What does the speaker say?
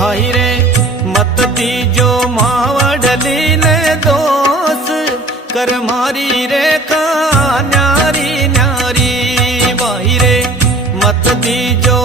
भाई रे मत दीजो मावड़ली ने दोष कर मारी रे का न्यारी न्यारी। भाई रे मत दीजो